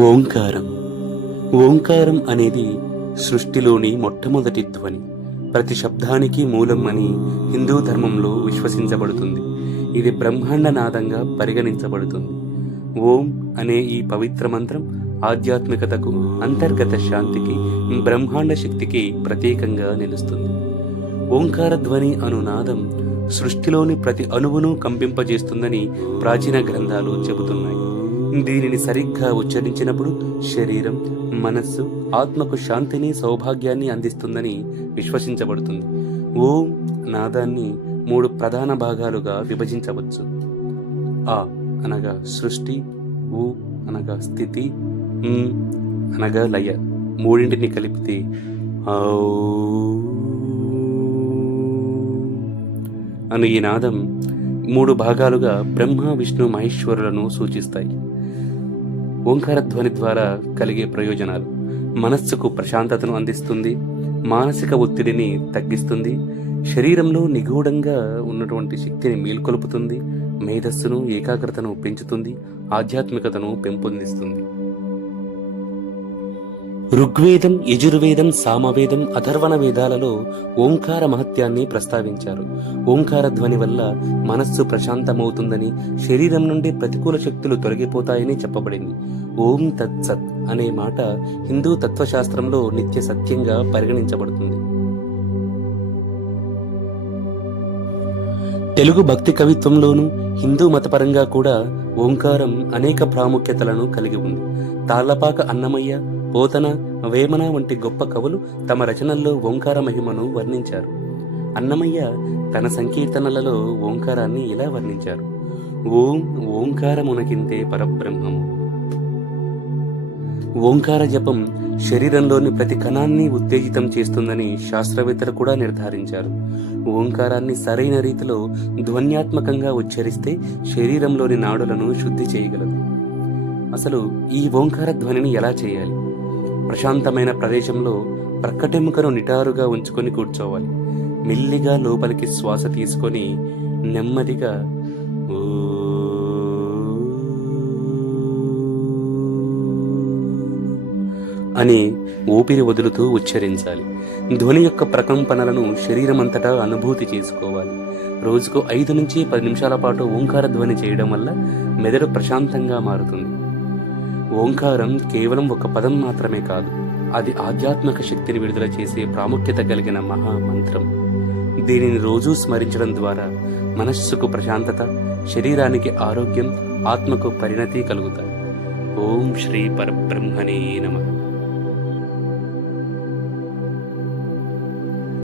ఓంకారం. ఓంకారం అనేది సృష్టిలోని మొట్టమొదటి ధ్వని. ప్రతి శబ్దానికి మూలం అని హిందూ ధర్మంలో విశ్వసించబడుతుంది. ఇది బ్రహ్మాండ నాదంగా పరిగణించబడుతుంది. ఓం అనే ఈ పవిత్ర మంత్రం ఆధ్యాత్మికతకు, అంతర్గత శాంతికి, బ్రహ్మాండ శక్తికి ప్రతీకంగా నిలుస్తుంది. ఓంకార ధ్వని అను నాదం సృష్టిలోని ప్రతి అణువును కంపింపజేస్తుందని ప్రాచీన గ్రంథాలు చెబుతున్నాయి. దీనిని సరిగ్గా ఉచ్చరించినప్పుడు శరీరం, మనస్సు, ఆత్మకు శాంతిని, సౌభాగ్యాన్ని అందిస్తుందని విశ్వసించబడుతుంది. ఓం నాదాన్ని 3 ప్రధాన భాగాలుగా విభజించవచ్చు. ఆ అనగా సృష్టి, ఊ అనగా స్థితి, అనగా లయ. మూడింటిని కలిపితే అను ఈ నాదం 3 భాగాలుగా బ్రహ్మ, విష్ణు, మహేశ్వరులను సూచిస్తాయి. ఓంకార ధ్వని ద్వారా కలిగే ప్రయోజనాలు: మనస్సుకు ప్రశాంతతను అందిస్తుంది, మానసిక ఒత్తిడిని తగ్గిస్తుంది, శరీరంలో నిగూఢంగా ఉన్నటువంటి శక్తిని మేల్కొల్పుతుంది, మేధస్సును, ఏకాగ్రతను పెంచుతుంది, ఆధ్యాత్మికతను పెంపొందిస్తుంది. ఋగ్వేదం, యజుర్వేదం, సామవేదం, అథర్వణ వేదాలలో ఓంకార మహత్యాన్ని ప్రస్తావించారు. ఓంకార ధ్వని వల్ల మనస్సు ప్రశాంతమవుతుందని, శరీరం నుండి ప్రతికూల శక్తులు తొలగిపోతాయని చెప్పబడింది. ఓం తత్సత్ అనే మాట హిందూ తత్వశాస్త్రంలో నిత్య సత్యంగా పరిగణించబడుతుంది. తెలుగు భక్తి కవిత్వంలోనూ, హిందూ మతపరంగా కూడా ఓంకారం అనేక ప్రాముఖ్యతలను కలిగి ఉంది. తాళ్లపాక అన్నమయ్య, పోతన, వేమన వంటి గొప్ప కవులు తమ రచనల్లో ఓంకార మహిమను వర్ణించారు. అన్నమయ్య తన సంకీర్తనలలో ఓంకారాన్ని ఇలా వర్ణించారు: ఓం ఓంకారమునకింతే పరబ్రహ్మము. ఓంకార జపం శరీరంలోని ప్రతి కణాన్ని ఉత్తేజితం చేస్తుందని శాస్త్రవేత్తలు కూడా నిర్ధారించారు. ఓంకారాన్ని సరైన రీతిలో ధ్వన్యాత్మకంగా ఉచ్చరిస్తే శరీరంలోని నాడులను శుద్ధి చేయగలదు. అసలు ఈ ఓంకార ధ్వనిని ఎలా చేయాలి? ప్రశాంతమైన ప్రదేశంలో ప్రక్కటెముకను నిటారుగా ఉంచుకొని కూర్చోవాలి. మెల్లిగా లోపలికి శ్వాస తీసుకొని నెమ్మదిగా అని ఊపిరి వదులుతూ ఉచ్చరించాలి. ధ్వని యొక్క ప్రకంపనలను శరీరమంతటా అనుభూతి చేసుకోవాలి. రోజుకు 5 నుంచి 10 నిమిషాల పాటు ఓంకార ధ్వని చేయడం వల్ల మెదడు ప్రశాంతంగా మారుతుంది. ఓంకారం కేవలం ఒక పదం మాత్రమే కాదు, అది ఆధ్యాత్మిక శక్తిని విడుదల చేసే ప్రాముఖ్యత కలిగిన మహామంత్రం. దీనిని రోజూ స్మరించడం ద్వారా మనస్సుకు ప్రశాంతత, శరీరానికి ఆరోగ్యం, ఆత్మకు పరిణతి కలుగుతాయి. ఓం శ్రీ పరబ్రహ్మణే నమః.